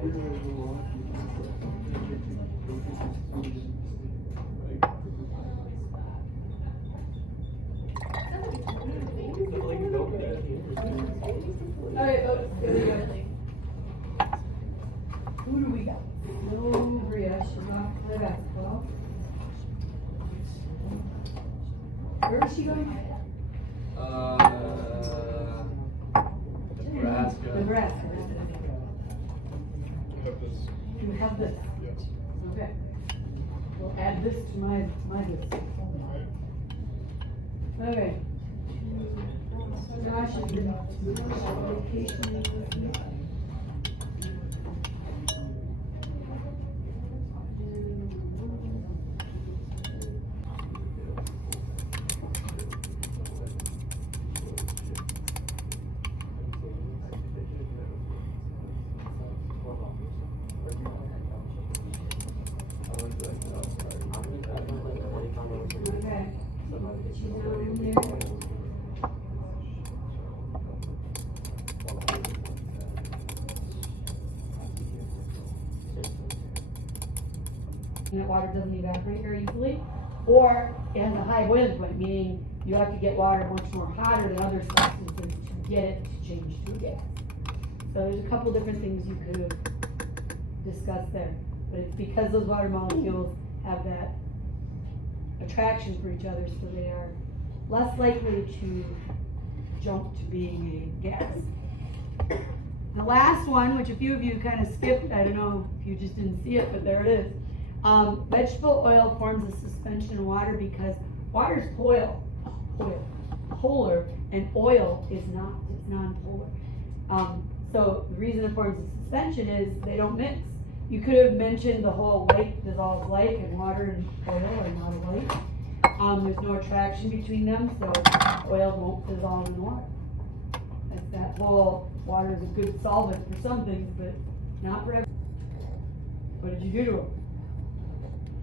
Alright, there we go. Who do we got? No, Bria, she's off to play basketball. Where is she going? Nebraska. Nebraska. You have this? Yes. Okay. We'll add this to my list. Okay. Josh is in vacation this week. Okay. She's down there. And that water doesn't evaporate very easily, or it has a high boiling point, meaning you have to get water much more hotter than other substances to get it to change to a gas. So there's a couple different things you could discuss there, but it's because those water molecules have that attraction for each other, so they are less likely to jump to being a gas. The last one, which a few of you kind of skipped, I don't know if you just didn't see it, but there it is. Vegetable oil forms a suspension in water because water is polar, and oil is not, it's non-polar. So the reason it forms a suspension is they don't mix. You could have mentioned the whole like dissolves like, and water and oil are not alike. There's no attraction between them, so oil won't dissolve in water. That's that whole water is a good solvent for some things, but not for everything. What did you do to them?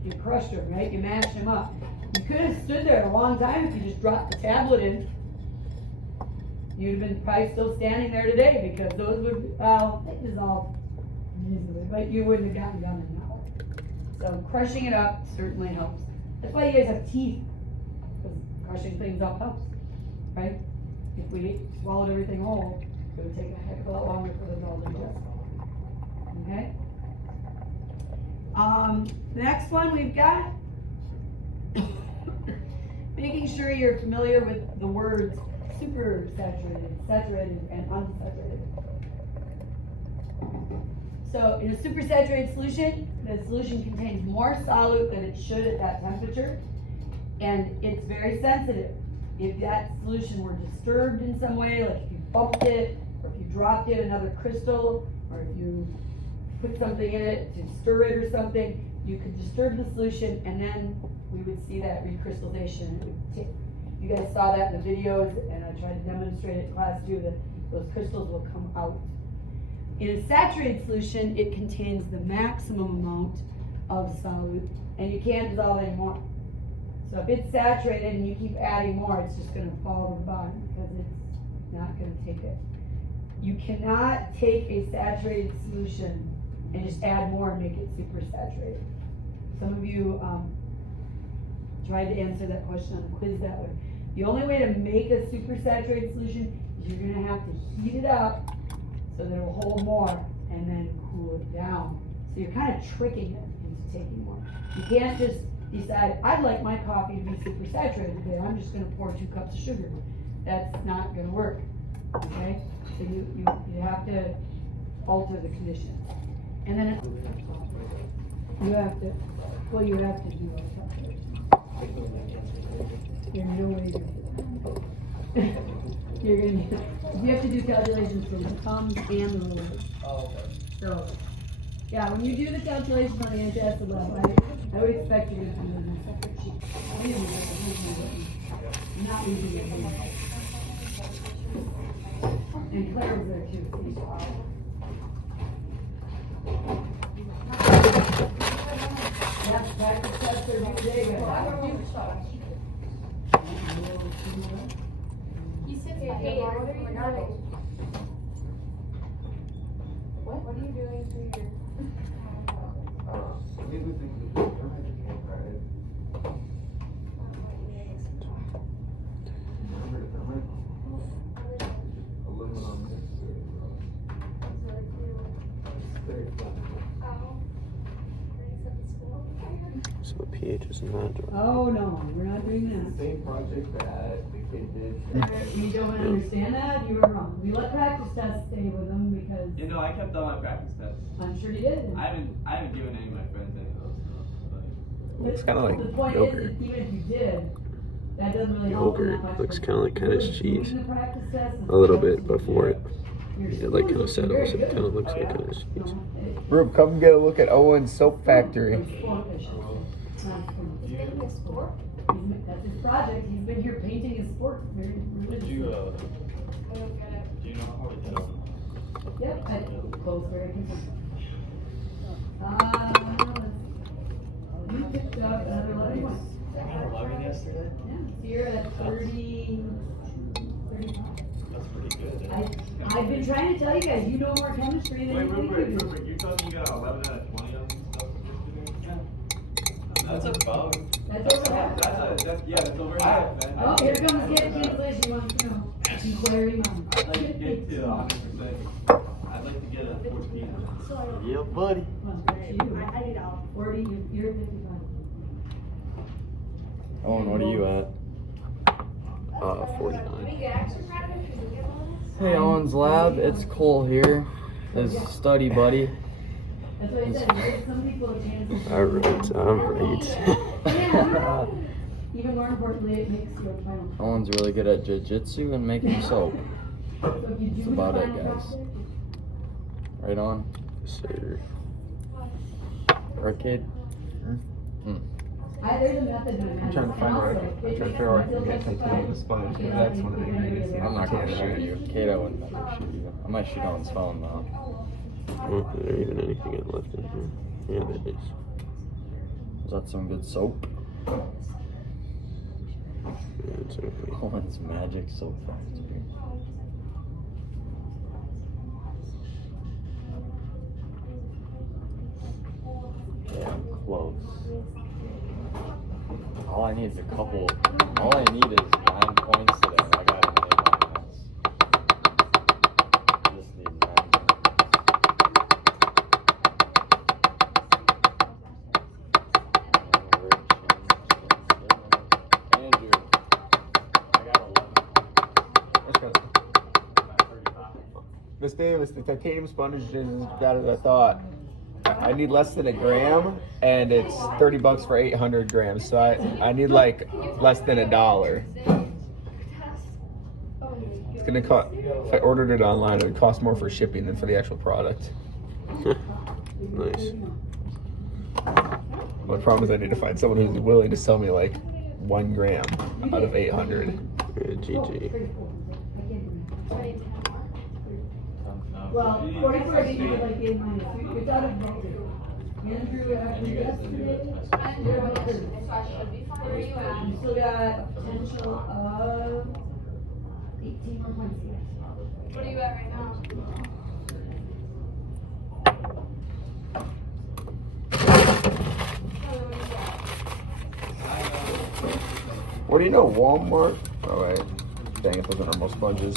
You crushed them, right? You mashed them up. You could have stood there a long time if you just dropped the tablet in. You'd have been probably still standing there today, because those would, they dissolve easily, but you wouldn't have gotten done in an hour. So crushing it up certainly helps. That's why you guys have teeth, because crushing things up helps, right? If we swallowed everything whole, it would take a heck of a lot longer for them all to digest. Okay? The next one we've got, making sure you're familiar with the words supersaturated, saturated, and unsaturated. So in a supersaturated solution, the solution contains more solute than it should at that temperature, and it's very sensitive. If that solution were disturbed in some way, like if you bumped it, or if you dropped in another crystal, or if you put something in it to stir it or something, you could disturb the solution, and then we would see that recrystallization. It would tip. You guys saw that in the videos, and I tried to demonstrate it in class too, that those crystals will come out. In a saturated solution, it contains the maximum amount of solute, and you can't dissolve any more. So if it's saturated and you keep adding more, it's just going to fall to the bottom, because it's not going to take it. You cannot take a saturated solution and just add more and make it super saturated. Some of you tried to answer that question on the quiz that way. The only way to make a super saturated solution is you're going to have to heat it up so that it will hold more, and then cool it down. So you're kind of tricking it into taking more. You can't just decide, I'd like my coffee to be super saturated today, I'm just going to pour 2 cups of sugar. That's not going to work. Okay? So you have to alter the conditions. And then you have to, well, you have to do a calculation. There's no way to do it. You're gonna, you have to do calculations for the thumbs and the rulers. Oh, okay. So, yeah, when you do the calculation on the antacid level, I would expect you to do it in a separate sheet. Not using it. And Claire was there too. Yeah, practice tests are due today, guys. He said they paid for What? What are you doing for your? So the pH is not dry. Oh, no, we're not doing that. Same project that the kid did. We don't understand that, you were wrong. We let practice tests stay with them because You know, I kept all my practice tests. I'm sure you did. I haven't given any of my friends any of those. Looks kind of like The point yogurt. is, that even if you did, that doesn't really help them that Yogurt much. looks kind of like cottage cheese. Doing the practice test is A little bit before it. You're It like kind of supposed to be settles. It very kind of good. looks like cottage cheese. No, it- Rube, come get a look at Owen's Soap Factory. It's sport fish. Not sport. Making a sport? That's his project, he's been here painting his sport very I don't get it. Yep, I, close, very concerned. You picked up another 11 points. I got 11 yesterday. Yeah, so you're at 30, 35. That's pretty good. I've been trying to tell you guys, you know more chemistry than Wait, you think you Rupert, do. you told me you got 11 out of 20 on some stuff. That's about. That's over half. That's over half, man. Oh, here comes the cancellation, he wants to know. Inquiry mom. I'd like to get to 100%. I'd like to get a 14. Yeah, buddy. Well, that's you. I need all. 40, you're 55. Owen, what are you at? 49. Can we get extra credit if we get all this? Hey, Owen's lab. It's Cole here. His study buddy. That's what I said, give some people a chance. Alright. Yeah. Even more importantly, it makes your final. Owen's really good at jiu-jitsu and making soap. So if you do That's the about it, final guys. process, Right on. Cider. Arcade. there's a method to it. I'm trying to find out. I'm trying to figure out where I can get titanium sponge, because that's one of the ingredients. I'm not gonna shoot you. Kate, I wouldn't let her shoot you. I might shoot Owen's phone though. Oh, is there even anything left in here? Yeah, there is. Is that some good soap? Yeah, it's okay. Owen's Magic Soap Factory. Yeah, I'm close. All I need is a couple. All I need is 9 points today, and I got an A minus. I just need 9 points. Andrew, I got 11. Miss Davis, the titanium sponge is as bad as I thought. I need less than a gram, and it's $30 for 800 grams. So I need like less than $1. It's gonna cost. If I ordered it online, it would cost more for shipping than for the actual product. Nice. My problem is I need to find someone who's willing to sell me like 1 gram out of 800. Yeah, GG. Well, 44 is usually like A minus. It's out of budget. Andrew, after yesterday, you're about 30. Where are you at? You still got potential of 18 more points here. What are you at right now? What do you know, Walmart? Oh wait, dang it, those are normal sponges.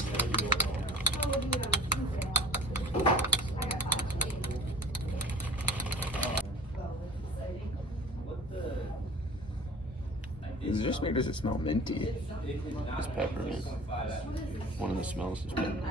Is it just me or does it smell minty? It's peppermint. One of the smells is peppermint.